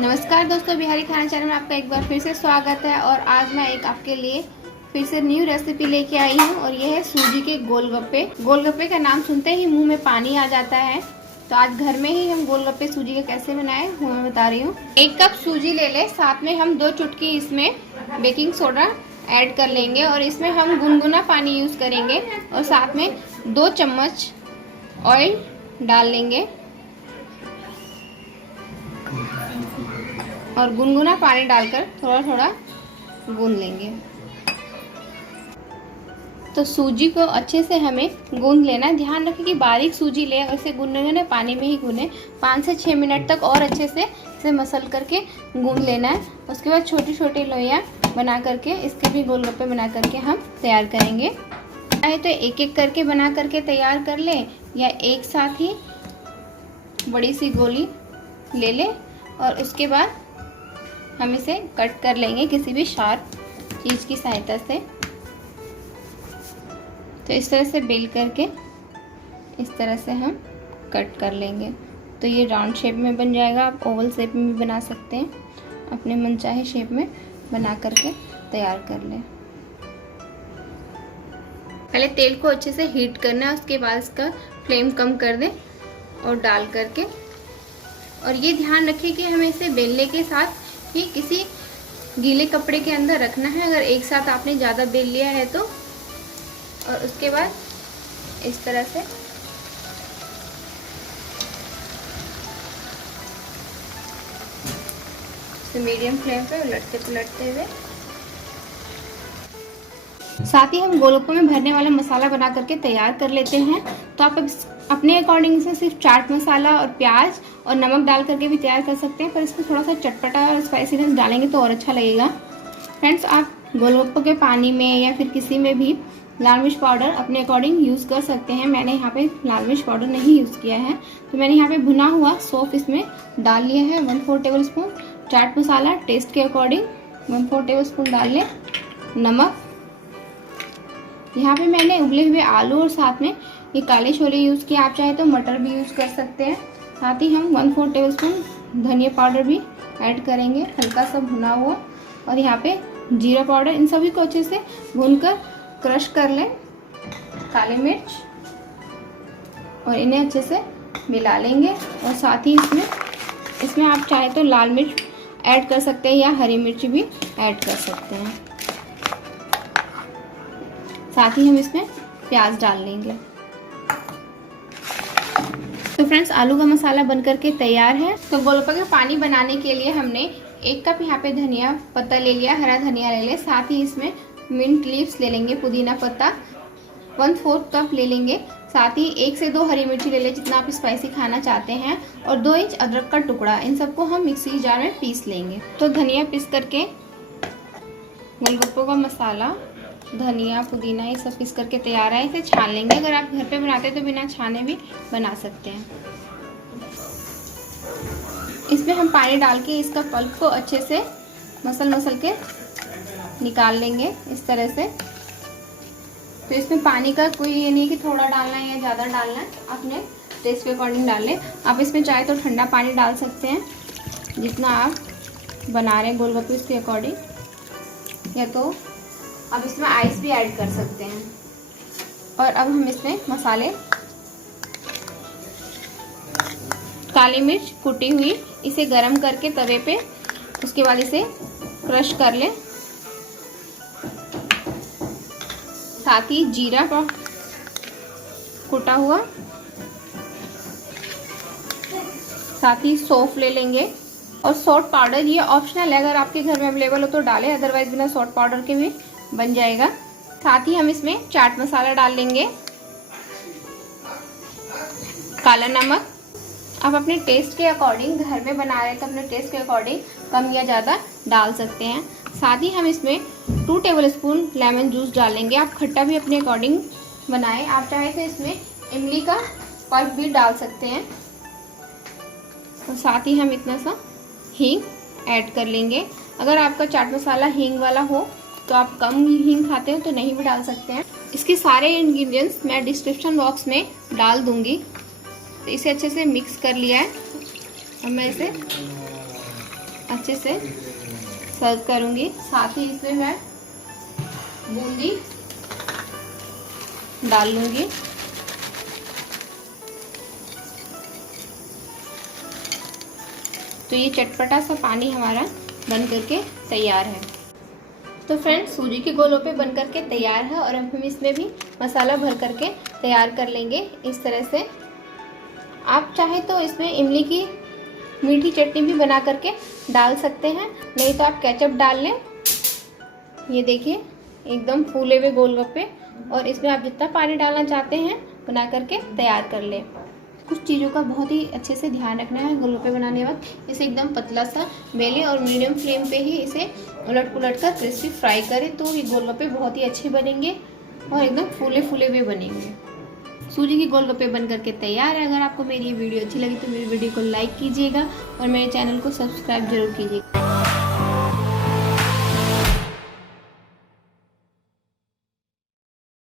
नमस्कार दोस्तों, बिहारी खाना चैनल में आपका एक बार फिर से स्वागत है। और आज मैं एक आपके लिए फिर से न्यू रेसिपी लेके आई हूँ और ये है सूजी के गोलगप्पे। गोलगप्पे का नाम सुनते ही मुंह में पानी आ जाता है। तो आज घर में ही हम गोलगप्पे सूजी के कैसे बनाए वो मैं बता रही हूँ। 1 कप सूजी ले ले, साथ में हम 2 चुटकी इसमें बेकिंग सोडा ऐड कर लेंगे और इसमें हम गुनगुना पानी यूज़ करेंगे और साथ में 2 चम्मच ऑयल डाल लेंगे और गुनगुना पानी डालकर थोड़ा थोड़ा गूंद लेंगे। तो सूजी को अच्छे से हमें गूंद लेना। ध्यान रखें कि बारीक सूजी ले और इसे गुनगुने पानी में ही गूंदें। 5 से 6 मिनट तक और अच्छे से इसे मसल करके गूंद लेना है। उसके बाद छोटी छोटी लोइयाँ बना करके इसके भी गोलगप्पे बना करके हम तैयार करेंगे। चाहे तो एक एक करके बना करके तैयार कर लें या एक साथ ही बड़ी सी गोली ले लें और उसके बाद हम इसे कट कर लेंगे किसी भी शार्प चीज़ की सहायता से। तो इस तरह से बेल करके इस तरह से हम कट कर लेंगे तो ये राउंड शेप में बन जाएगा। आप ओवल शेप में भी बना सकते हैं, अपने मनचाहे शेप में बना करके तैयार कर लें। पहले तेल को अच्छे से हीट करना है, उसके बाद इसका फ्लेम कम कर दें और डाल करके, और ये ध्यान रखें कि हमें इसे बेलने के साथ ही किसी गीले कपड़े के अंदर रखना है अगर एक साथ आपने ज़्यादा बेल लिया है तो। और उसके बाद इस तरह से मीडियम फ्लेम पे उलटते पुलटते हुए। साथ ही हम गोलगप्पे में भरने वाला मसाला बना करके तैयार कर लेते हैं। तो आप अपने अकॉर्डिंग से सिर्फ चाट मसाला और प्याज और नमक डाल करके भी तैयार कर सकते हैं, पर इसमें थोड़ा सा चटपटा और स्पाइसीनेस डालेंगे तो और अच्छा लगेगा। फ्रेंड्स, आप गोलगप्पे के पानी में या फिर किसी में भी लाल मिर्च पाउडर अपने अकॉर्डिंग यूज़ कर सकते हैं। मैंने यहाँ पे लाल मिर्च पाउडर नहीं यूज़ किया है, तो मैंने यहाँ पे भुना हुआ सौंफ इसमें डाल लिया है। 1/4 table spoon chaat masala test के अकॉर्डिंग 1/4 टेबल स्पून डाल लें। नमक, यहाँ पे मैंने उबले हुए आलू और साथ में ये काले छोले यूज़ किए, आप चाहे तो मटर भी यूज़ कर सकते हैं। साथ ही हम 1/4 टेबल स्पून धनिया पाउडर भी ऐड करेंगे, हल्का सा भुना हुआ। और यहाँ पे जीरा पाउडर, इन सभी को अच्छे से भूनकर क्रश कर लें। काली मिर्च, और इन्हें अच्छे से मिला लेंगे। और साथ ही इसमें आप चाहे तो लाल मिर्च ऐड कर सकते हैं या हरी मिर्च भी ऐड कर सकते हैं। साथ ही हम इसमें प्याज डाल लेंगे। तो फ्रेंड्स, आलू का मसाला बनकर के तैयार है। तो गोलगप्पे का पानी बनाने के लिए हमने 1 कप यहाँ पे धनिया पत्ता ले लिया, हरा धनिया ले लिया। साथ ही इसमें मिंट लीव्स ले लेंगे, पुदीना पत्ता 1/4 कप ले लेंगे। साथ ही 1 से 2 हरी मिर्ची ले लें जितना आप स्पाइसी खाना चाहते हैं, और 2 इंच अदरक का टुकड़ा। इन सबको हम मिक्सी जार में पीस लेंगे। तो धनिया पीस करके गोलगप्पों का मसाला, धनिया पुदीना ये सब पीस करके तैयार है। इसे छान लेंगे। अगर आप घर पे बनाते हैं तो बिना छाने भी बना सकते हैं। इसमें हम पानी डाल के इसका पल्प को अच्छे से मसल के निकाल लेंगे इस तरह से। तो इसमें पानी का कोई ये नहीं कि थोड़ा डालना है या ज़्यादा डालना है, अपने टेस्ट के अकॉर्डिंग डाल लें। आप इसमें चाहे तो ठंडा पानी डाल सकते हैं जितना आप बना रहे हैं गोलगप्पे उसके अकॉर्डिंग, या तो अब इसमें आइस भी ऐड कर सकते हैं। और अब हम इसमें मसाले, काली मिर्च कुटी हुई, इसे गरम करके तवे पे, उसके बाद इसे क्रश कर लें। साथ ही जीरा का कुटा हुआ, साथ ही सौंफ ले लेंगे। और सॉल्ट पाउडर ये ऑप्शनल है, अगर आपके घर में अवेलेबल हो तो डालें, अदरवाइज बिना सॉल्ट पाउडर के भी बन जाएगा। साथ ही हम इसमें चाट मसाला डाल लेंगे, काला नमक। आप अपने टेस्ट के अकॉर्डिंग, घर में बना रहे हैं तो अपने टेस्ट के अकॉर्डिंग कम या ज़्यादा डाल सकते हैं। साथ ही हम इसमें 2 टेबल स्पून लेमन जूस डालेंगे। आप खट्टा भी अपने अकॉर्डिंग बनाएं, आप चाहे तो इसमें इमली का पल्प भी डाल सकते हैं। और साथ ही हम इतना सा हींग ऐड कर लेंगे। अगर आपका चाट मसाला हींग वाला हो तो आप कम हींग खाते हो तो नहीं भी डाल सकते हैं। इसके सारे इंग्रेडिएंट्स मैं डिस्क्रिप्शन बॉक्स में डाल दूंगी। तो इसे अच्छे से मिक्स कर लिया है और मैं इसे अच्छे से सर्व करूँगी। साथ ही इसमें मैं बूंदी डाल लूँगी। तो ये चटपटा सा पानी हमारा बन करके तैयार है। तो फ्रेंड्स, सूजी के गोलगप्पे बन करके तैयार है और अब हम इसमें भी मसाला भर करके तैयार कर लेंगे इस तरह से। आप चाहे तो इसमें इमली की मीठी चटनी भी बना करके डाल सकते हैं, नहीं तो आप केचप डाल लें। ये देखिए एकदम फूले हुए गोलगप्पे, और इसमें आप जितना पानी डालना चाहते हैं बना करके तैयार कर लें। कुछ चीज़ों का बहुत ही अच्छे से ध्यान रखना है गोलगप्पे बनाने वक्त। इसे एकदम पतला सा बेलें और मीडियम फ्लेम पे ही इसे उलट पुलट कर क्रिस्पी फ्राई करें, तो ये गोलगप्पे बहुत ही अच्छे बनेंगे और एकदम फूले फूले हुए बनेंगे। सूजी के गोलगप्पे बन करके तैयार है। अगर आपको मेरी ये वीडियो अच्छी लगी तो मेरी वीडियो को लाइक कीजिएगा और मेरे चैनल को सब्सक्राइब जरूर कीजिएगा।